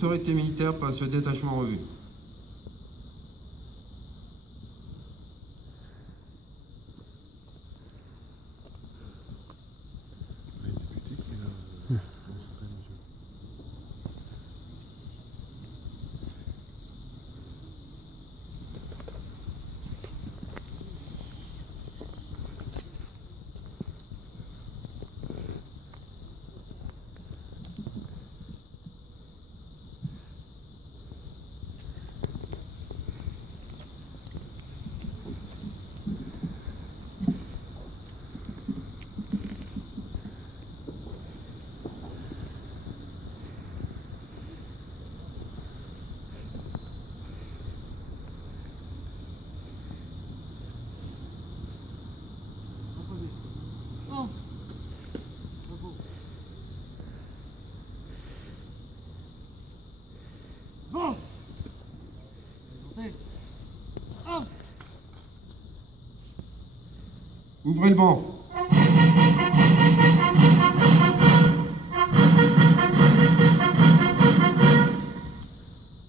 l'autorité militaire passe ce détachement en revue. Bon. Ouvrez le banc.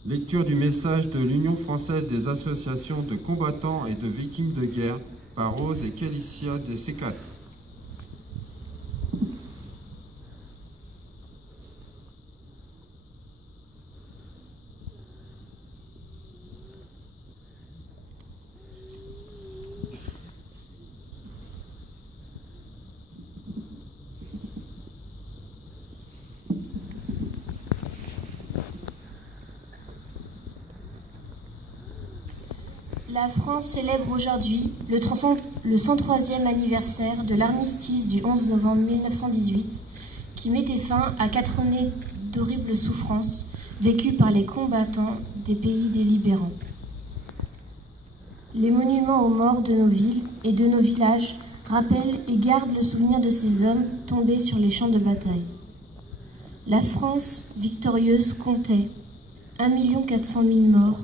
Lecture du message de l'Union française des associations de combattants et de victimes de guerre par Rose et Kélicia des C4. La France célèbre aujourd'hui le 103e anniversaire de l'armistice du 11 novembre 1918 qui mettait fin à 4 années d'horribles souffrances vécues par les combattants des pays délibérants. Les monuments aux morts de nos villes et de nos villages rappellent et gardent le souvenir de ces hommes tombés sur les champs de bataille. La France victorieuse comptait 1 400 000 morts,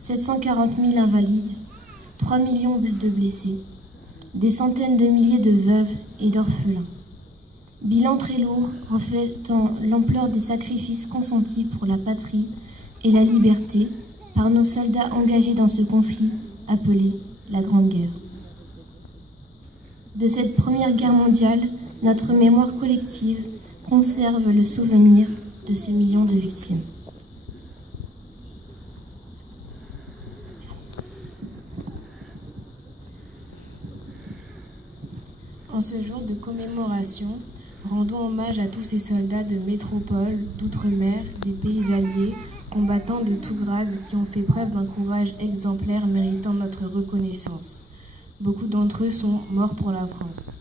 740 000 invalides, 3 millions de blessés, des centaines de milliers de veuves et d'orphelins. Bilan très lourd reflétant l'ampleur des sacrifices consentis pour la patrie et la liberté par nos soldats engagés dans ce conflit appelé la Grande Guerre. De cette Première Guerre mondiale, notre mémoire collective conserve le souvenir de ces millions de victimes. En ce jour de commémoration, rendons hommage à tous ces soldats de métropole, d'outre-mer, des pays alliés, combattants de tout grade qui ont fait preuve d'un courage exemplaire méritant notre reconnaissance. Beaucoup d'entre eux sont morts pour la France.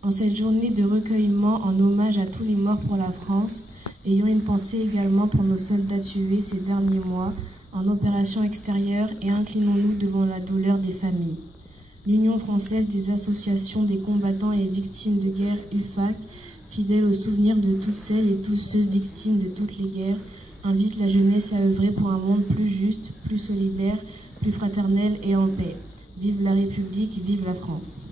En cette journée de recueillement en hommage à tous les morts pour la France, ayons une pensée également pour nos soldats tués ces derniers mois en opération extérieure et inclinons-nous devant la douleur des familles. L'Union française des associations des combattants et victimes de guerre UFAC, fidèle au souvenir de toutes celles et tous ceux victimes de toutes les guerres, invite la jeunesse à œuvrer pour un monde plus juste, plus solidaire, plus fraternel et en paix. Vive la République, vive la France.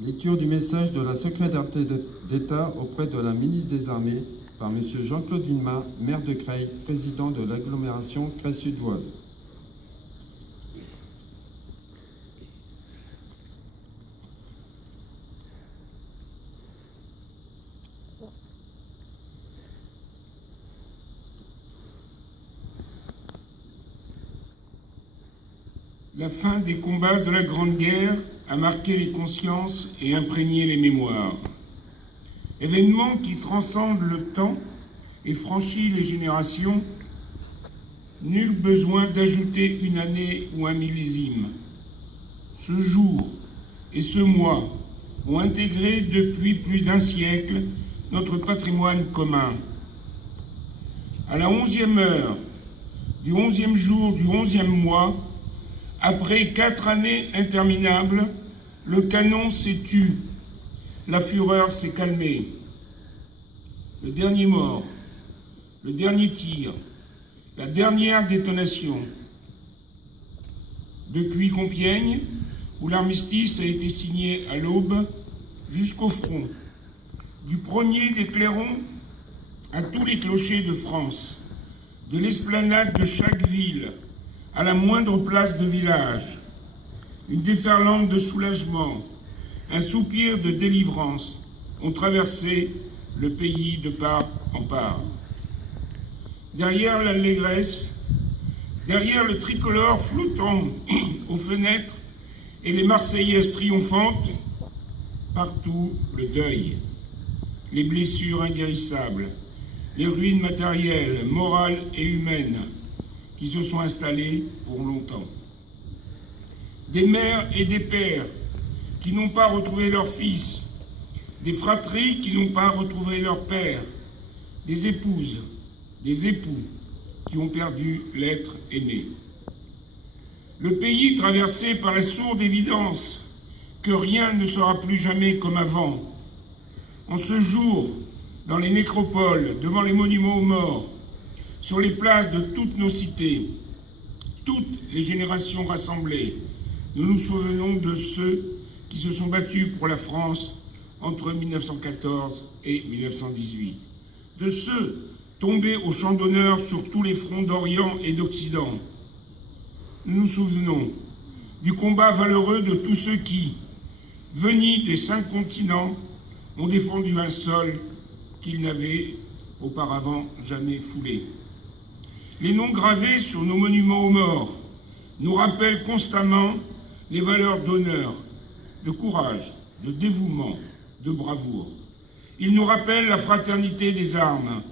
Lecture du message de la secrétaire d'État auprès de la ministre des Armées par M. Jean-Claude Villemin, maire de Creil, président de l'agglomération Creil-Sud-Vosges. La fin des combats de la Grande Guerre a marqué les consciences et imprégné les mémoires. Événement qui transcende le temps et franchit les générations, nul besoin d'ajouter une année ou un millésime. Ce jour et ce mois ont intégré depuis plus d'un siècle notre patrimoine commun. À la 11e heure du 11e jour du 11e mois, après 4 années interminables, le canon s'est tu. la fureur s'est calmée. Le dernier mort, le dernier tir, la dernière détonation. Depuis Compiègne, où l'armistice a été signé à l'aube, jusqu'au front, du premier des clairons à tous les clochers de France, de l'esplanade de chaque ville à la moindre place de village, une déferlante de soulagement, un soupir de délivrance ont traversé le pays de part en part. Derrière l'allégresse, derrière le tricolore flottant aux fenêtres et les Marseillaises triomphantes, partout le deuil, les blessures inguérissables, les ruines matérielles, morales et humaines qui se sont installées pour longtemps. Des mères et des pères qui n'ont pas retrouvé leurs fils, des fratries qui n'ont pas retrouvé leur père, des épouses, des époux qui ont perdu l'être aimé. Le pays traversé par la sourde évidence que rien ne sera plus jamais comme avant. En ce jour, dans les nécropoles, devant les monuments aux morts, sur les places de toutes nos cités, toutes les générations rassemblées, nous nous souvenons de ceux qui se sont battus pour la France entre 1914 et 1918, de ceux tombés au champ d'honneur sur tous les fronts d'Orient et d'Occident. Nous nous souvenons du combat valeureux de tous ceux qui, venus des 5 continents, ont défendu un sol qu'ils n'avaient auparavant jamais foulé. Les noms gravés sur nos monuments aux morts nous rappellent constamment les valeurs d'honneur, de courage, de dévouement, de bravoure. Ils nous rappellent la fraternité des armes,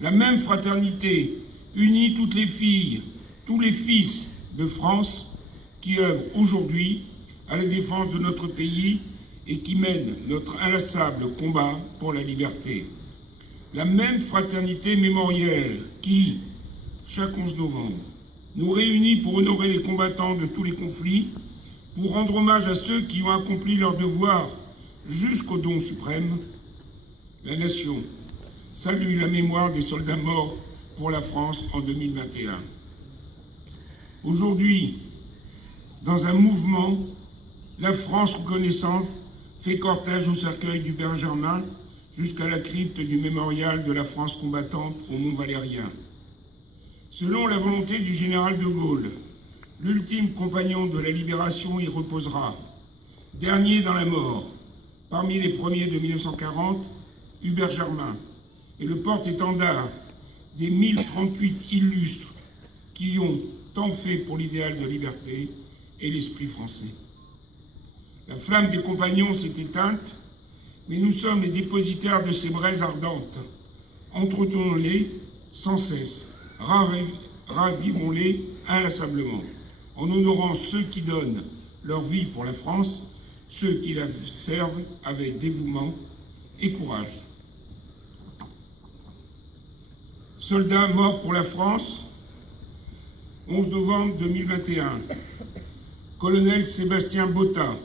la même fraternité unit toutes les filles, tous les fils de France qui œuvrent aujourd'hui à la défense de notre pays et qui mènent notre inlassable combat pour la liberté. La même fraternité mémorielle qui, chaque 11 novembre, nous réunit pour honorer les combattants de tous les conflits, pour rendre hommage à ceux qui ont accompli leur devoir jusqu'au don suprême. La nation salue la mémoire des soldats morts pour la France en 2021. Aujourd'hui, dans un mouvement, la France Reconnaissance fait cortège au cercueil du Père Germain jusqu'à la crypte du mémorial de la France combattante au Mont Valérien. Selon la volonté du général de Gaulle, l'ultime compagnon de la libération y reposera, dernier dans la mort, parmi les premiers de 1940, Hubert Germain, et le porte-étendard des 1038 illustres qui ont tant fait pour l'idéal de liberté et l'esprit français. La flamme des compagnons s'est éteinte, mais nous sommes les dépositaires de ces braises ardentes. Entretenons-les sans cesse, ravivons-les inlassablement, en honorant ceux qui donnent leur vie pour la France, ceux qui la servent avec dévouement et courage. Soldats morts pour la France, 11 novembre 2021. Colonel Sébastien Botta,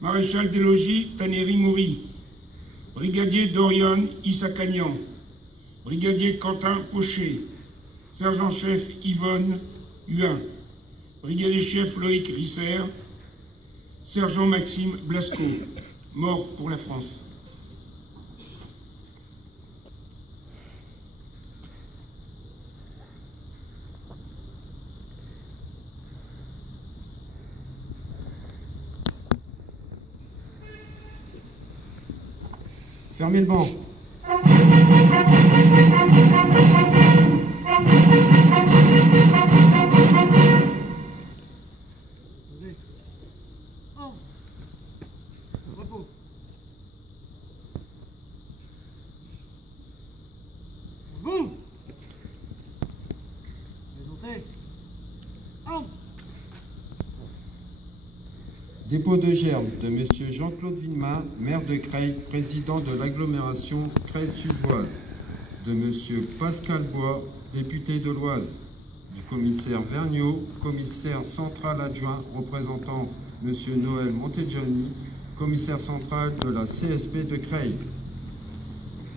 Maréchal des logis Taneri Mori, Brigadier Dorion Issakagnan, Brigadier Quentin Pochet, Sergent-chef Yvonne Huin, Brigadier-chef Loïc Risser, Sergent Maxime Blasco, mort pour la France. Fermez le banc. Dépôt de gerbe de M. Jean-Claude Villemin, maire de Creil, président de l'agglomération Creil-Sud-Oise, de M. Pascal Bois, député de l'Oise, du commissaire Vergniaud, commissaire central adjoint représentant M. Noël Montegiani, commissaire central de la CSP de Creil,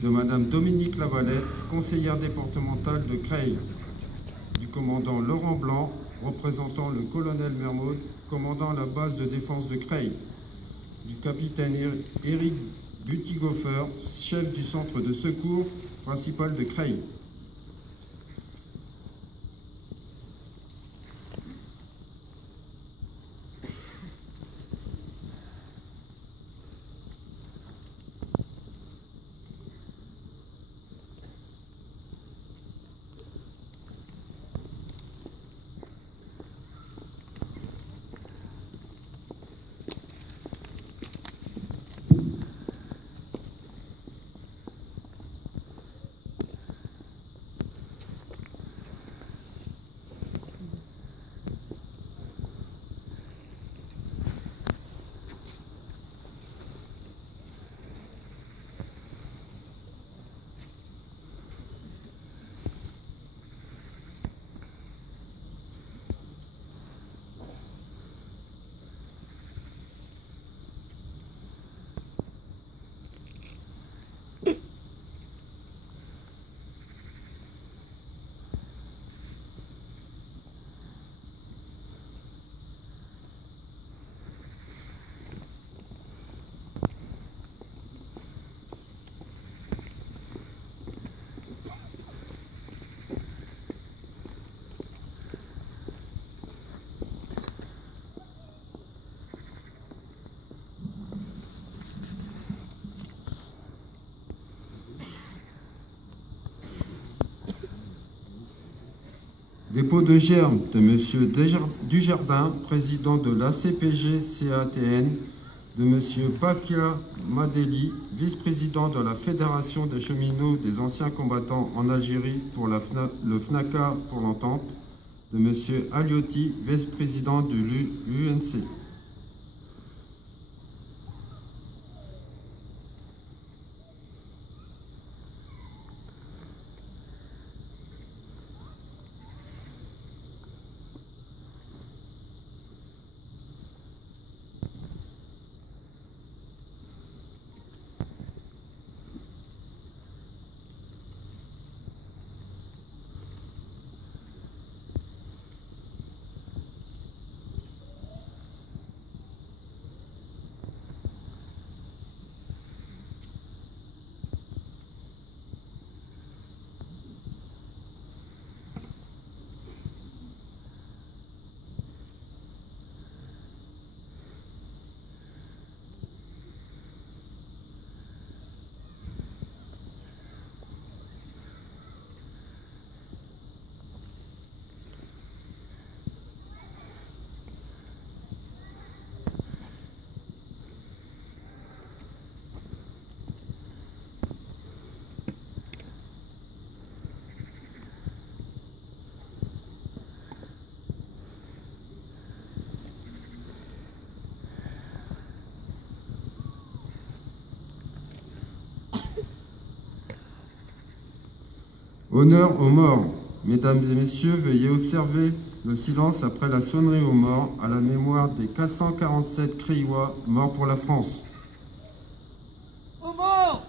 de Madame Dominique Lavalette, conseillère départementale de Creil, du commandant Laurent Blanc, représentant le colonel Mermaud, commandant la base de défense de Creil, du capitaine Éric Butighofer, chef du centre de secours principal de Creil. Dépôt de germe de M. Dujardin, président de l'ACPG-CATN, de M. Bakila Madeli, vice-président de la Fédération des cheminots des anciens combattants en Algérie pour le FNACA pour l'entente, de M. Aliotti, vice-président de l'UNC. Honneur aux morts. Mesdames et messieurs, veuillez observer le silence après la sonnerie aux morts à la mémoire des 447 Creillois morts pour la France. Aux morts!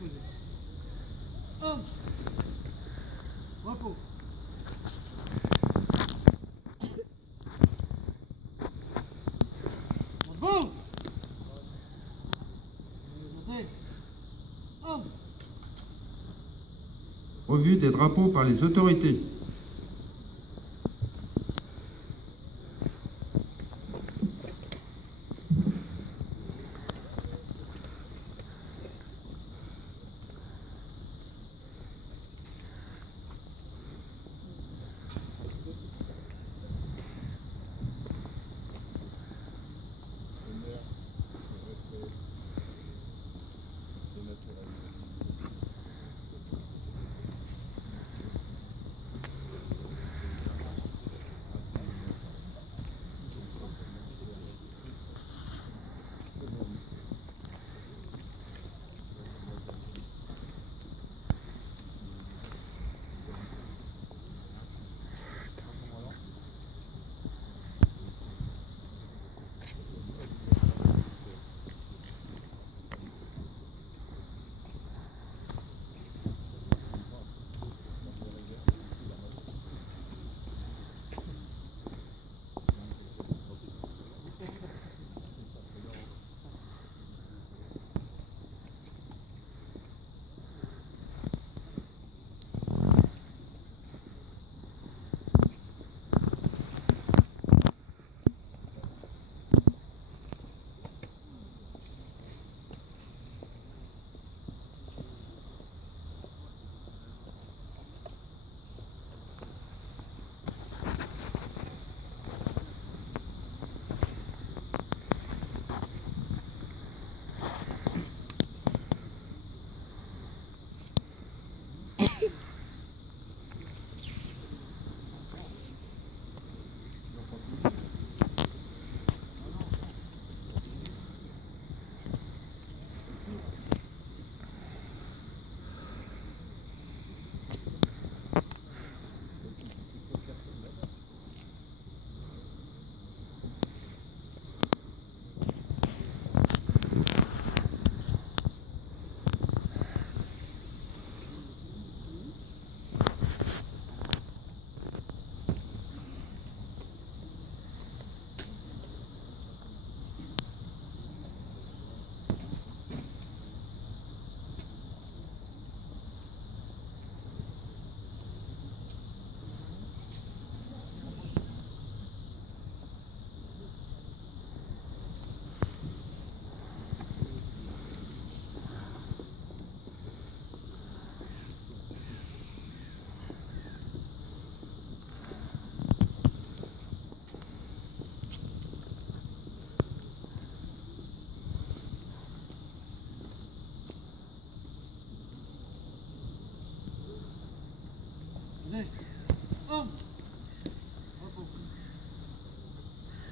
disposés. Homme. Repos. Debout. Montez. Homme. Revue des drapeaux par les autorités.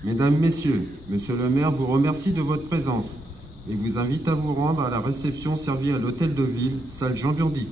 Mesdames, Messieurs, Monsieur le maire vous remercie de votre présence et vous invite à vous rendre à la réception servie à l'hôtel de ville, salle Jean Biondi.